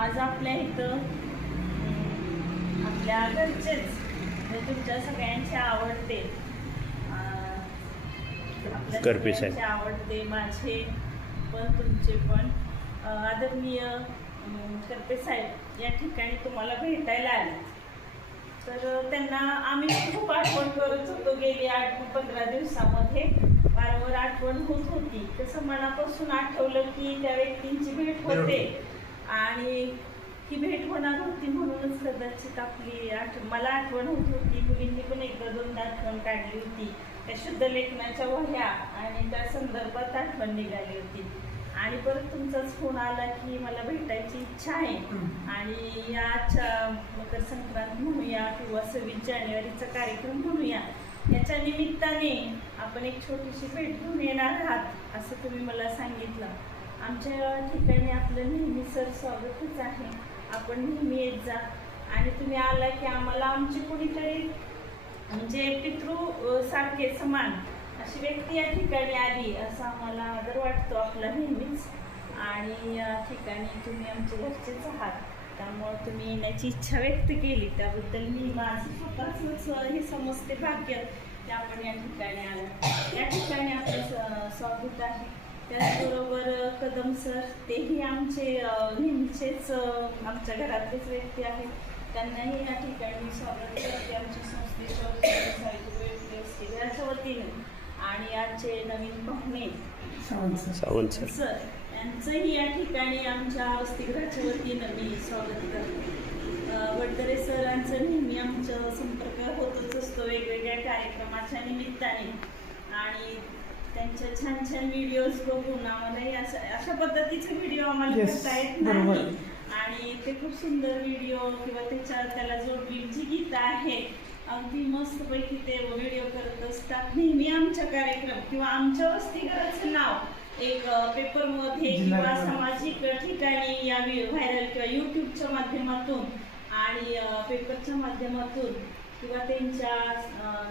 आपल्या इथं आपल्या घरचेच म्हणजे तुमच्या सगळ्यांचे आवडते आपल्या. सगळ्यांचे आवडते माझे पण तुमचे पण. आदरणीय करपे साहेब या ठिकाणी तुम्हाला भेटायला आले. तर त्यांना आम्ही खूप आठवण करत होतो गेली आठ पंधरा दिवसामध्ये. वारंवार आठवण होत होती. तसं मनापासून आठवलं की त्या व्यक्तींची भेट होते. आणि ही भेट होणार होती म्हणूनच कदाचित आपली आठ मला आठवण होत होती. मुलींनी पण एकदा दोनदा आठवण काढली होती. त्या शुद्ध लेखनाच्या वह्या आणि त्या संदर्भात आठवण निघाली होती. आणि परत तुमचाच फोन आला की मला भेटायची इच्छा आहे. आणि याच्या मकर संक्रांत म्हणूया किंवा सव्वीस जानेवारीचा कार्यक्रम म्हणूया. याच्या निमित्ताने आपण एक छोटीशी भेट घेऊन येणार आहात असं तुम्ही मला सांगितलं. आमच्या ठिकाणी आपलं नेहमी सर स्वागतच आहे. आपण नेहमी येत जा. आणि तुम्ही आला की आम्हाला आमची कुणीतरी म्हणजे पितृ सारखे समान अशी व्यक्ती या ठिकाणी आली असं आम्हाला आदर वाटतो आपला नेहमीच. आणि या ठिकाणी तुम्ही आमचे घरचेच आहात. त्यामुळं तुम्ही येण्याची इच्छा व्यक्त केली. त्याबद्दल मी माझं स्वतःच हे समजते भाग्य की आपण या ठिकाणी आलं. या ठिकाणी आपलं स्वागत आहे. त्याचबरोबर कदम सर तेही आमचे नेहमीचेच आमच्या घरातलेच व्यक्ती आहेत. त्यांनाही या ठिकाणी स्वागत करते. आमच्या संस्थेच्या वतीने, आणि आजचे नवीन पाहुणे सावंत सर. सर. यांचंही या ठिकाणी आमच्या वसतिगृहाच्या वतीनं मी स्वागत करते. वडदरे सरांचं नेहमी आमचं संपर्क होतच असतो. वेगवेगळ्या कार्यक्रमाच्या निमित्ताने. आणि त्यांच्या छान छान व्हिडिओज बघून आम्हालाही अशा अशा पद्धतीचे व्हिडिओ आम्हाला Yes, करता येत बरोबर. नाही आणि ते खूप सुंदर व्हिडिओ किंवा त्याच्या त्याला जोडलेली जी गीतं आहेत अगदी मस्तपैकी ते व्हिडिओ करत असतात नेहमी आमच्या कार्यक्रम किंवा आमच्या वसतिगृहाचं नाव एक अ, पेपरमध्ये किंवा. सामाजिक ठिकाणी या व्हायरल किंवा युट्यूबच्या माध्यमातून आणि अ, पेपरच्या माध्यमातून किंवा त्यांच्या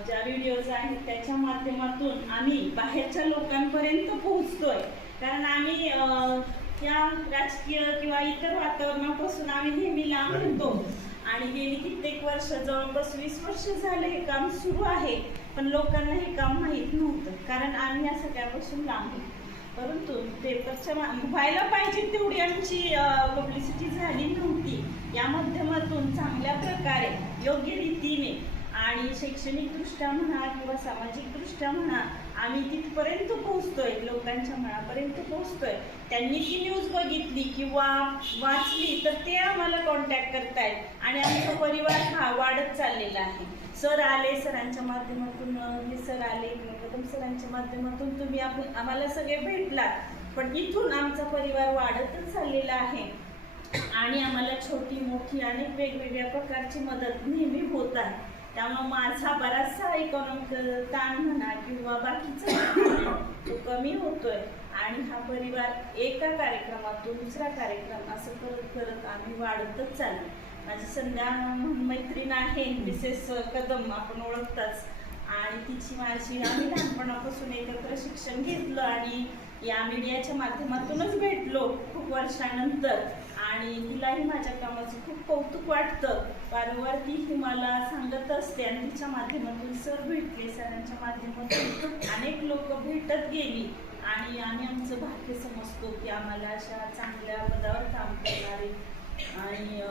ज्या व्हिडिओज आहेत त्याच्या माध्यमातून आम्ही बाहेरच्या लोकांपर्यंत पोहोचतोय. कारण आम्ही या राजकीय किंवा इतर वातावरणापासून आम्ही नेहमी लांब होतो. आणि गेली कित्येक वर्ष जवळपास वीस वर्ष झाले हे काम सुरू आहे पण लोकांना हे काम माहीत नव्हतं. कारण आम्ही या सगळ्यापासून लांब होतो. परंतु पेपरच्या व्हायला पाहिजे तेवढी आमची पब्लिसिटी झाली नव्हती. या माध्यमातून चांगल्या प्रकारे योग्य रीतीने आणि शैक्षणिकदृष्ट्या म्हणा किंवा सामाजिकदृष्ट्या म्हणा आम्ही तिथपर्यंत पोहोचतोय लोकांच्या मनापर्यंत पोहोचतोय. त्यांनी ती न्यूज बघितली किंवा वाचली तर ते आम्हाला कॉन्टॅक्ट करतायत. आणि आमचा परिवार हा वाढत चाललेला आहे. सर आले सरांच्या माध्यमातून हे सर आले. कदम सरांच्या माध्यमातून तुम्ही आपण आम्हाला सगळे भेटलात. पण इथून आमचा परिवार वाढतच चाललेला आहे. आणि आम्हाला छोटी मोठी अनेक वेगवेगळ्या प्रकारची मदत नेहमी होत आहे. त्यामुळे माझा बराचसा इकॉनॉमिक ताण म्हणा किंवा बाकीचा तो कमी होतोय. आणि हा परिवार एका कार्यक्रमातून दुसरा कार्यक्रम असं करत करत आम्ही वाढतच चाललो माझी संध्या मैत्रीण आहे. मिसेस कदम आपण ओळखताच. आणि तिची माझी आम्ही लहानपणापासून एकत्र शिक्षण घेतलं आणि या मीडियाच्या माध्यमातूनच भेटलो खूप वर्षानंतर. आणि तिलाही माझ्या कामाचं खूप कौतुक वाटतं. वारंवार ती मला सांगत असते आणि तिच्या माध्यमातून सर भेटले. सरांच्या माध्यमातून अनेक लोक भेटत गेली. आणि आम्ही आमचं भाग्य समजतो की आम्हाला अशा चांगल्या पदावर काम करणारे आणि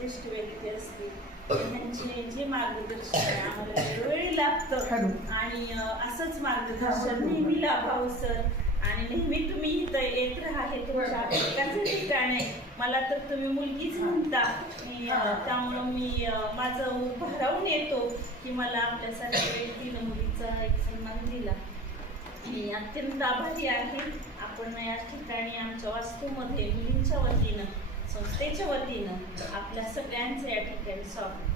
ज्येष्ठ व्यक्ती असतील त्यांचे जे मार्गदर्शन आम्हाला वेळोवेळी लागतं. आणि असंच मार्गदर्शन नेहमी लाभावं सर. आणि नेहमी तुम्ही इथं येत राहा हे तुमच्या हक्काचं ठिकाण आहे. मला तर तुम्ही मुलगीच म्हणता. मी त्यामुळं मी माझं भरावून येतो की मला आपल्यासारख्या व्यक्तीनं मुलीचा एक सन्मान दिला. मी अत्यंत आभारी आहे. आपण या ठिकाणी आमच्या वास्तूमध्ये मुलींच्या वतीनं संस्थेच्या वतीनं आपल्या सगळ्यांचं या ठिकाणी स्वागत.